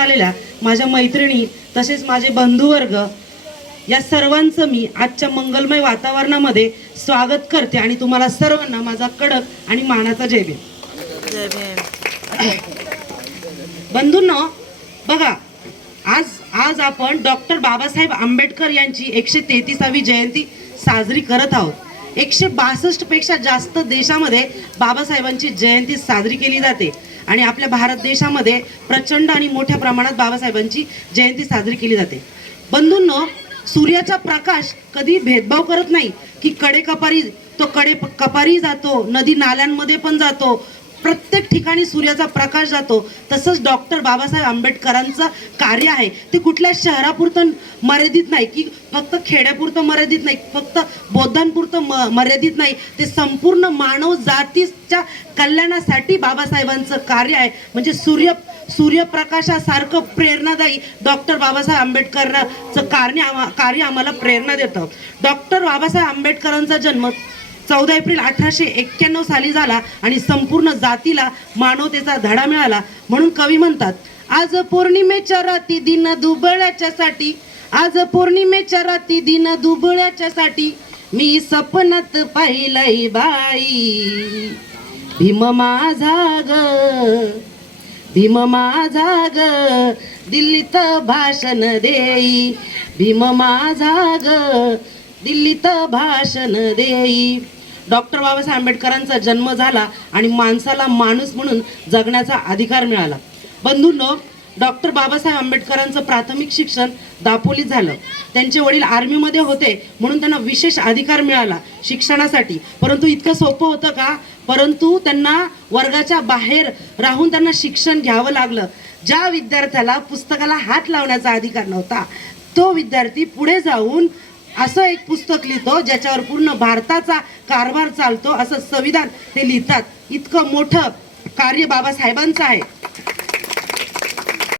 आलेल्या माझ्या मैत्रिणी तसेच माझे बंधुवर्ग या सर्वांचं मी आजच्या मंगलमय वातावरणामध्ये स्वागत करते आणि तुम्हाला सर्वांना माझा कडक आणि मानाचा जय भीम. जय भीम. बंधूंनो, बघा आज आपण डॉक्टर बाबासाहेब आंबेडकर यांची 133वी जयंती साजरी करत आहोत. 162 पेक्षा जास्त देशामध्ये बाबासाहेबांची जयंती साजरी केली जाते आणि आपल्या भारत देशामध्ये प्रचंड आणि मोठ्या प्रमाणात बाबासाहेबांची जयंती साजरी केली जाते. बंधूंनो, सूर्याचा प्रकाश कधी भेदभाव करत नाही की कडे कपारी जातो, नदी नाल्यांमध्ये पण जातो, प्रत्येक ठिकाणी सूर्याचा प्रकाश जातो. तसंच डॉक्टर बाबासाहेब आंबेडकरांचं कार्य आहे ते कुठल्या शहरापुरतं मर्यादित नाही, की फक्त खेड्यापुरतं मर्यादित नाही, फक्त बौद्धांपुरतं मर्यादित नाही, ते संपूर्ण मानव जातीच्या कल्याणासाठी बाबासाहेबांचं कार्य आहे. म्हणजे सूर्यप्रकाशासारखं प्रेरणादायी डॉक्टर बाबासाहेब आंबेडकरांचं कार्य आम्हाला प्रेरणा देतं. डॉक्टर बाबासाहेब आंबेडकरांचा जन्म 14 एप्रिल 1891 साली झाला आणि संपूर्ण जातीला मानवतेचा धडा मिळाला. म्हणून कवी म्हणतात, आज पौर्णिमेच्या रात्री दिन दुबळ्याच्यासाठी, आज पौर्णिमेच्या रात्री दिन दुबळ्याच्यासाठी, मी सपनात पाहिलंय बाई, भीम माझा ग, भीम माझा ग, दिल्लीत भाषण देई, भीम माझा ग, दिल्लीत भाषण देई. डॉक्टर बाबासाहेब आंबेडकरांचा जन्म झाला आणि माणसाला माणूस म्हणून जगण्याचा अधिकार मिळाला. बंधूंनो, डॉक्टर बाबासाहेब आंबेडकरांचं प्राथमिक शिक्षण दापोलीत झालं. त्यांचे वडील आर्मीमध्ये होते म्हणून त्यांना विशेष अधिकार मिळाला शिक्षणासाठी. परंतु इतकं सोपं होतं का? परंतु त्यांना वर्गाच्या बाहेर राहून त्यांना शिक्षण घ्यावं लागलं. ज्या विद्यार्थ्याला पुस्तकाला हात लावण्याचा अधिकार नव्हता तो विद्यार्थी पुढे जाऊन असं एक पुस्तक लिहितो ज्याच्यावर पूर्ण भारताचा कारभार चालतो, असं संविधान ते लिहितात. इतकं मोठं कार्य बाबासाहेबांचं आहे.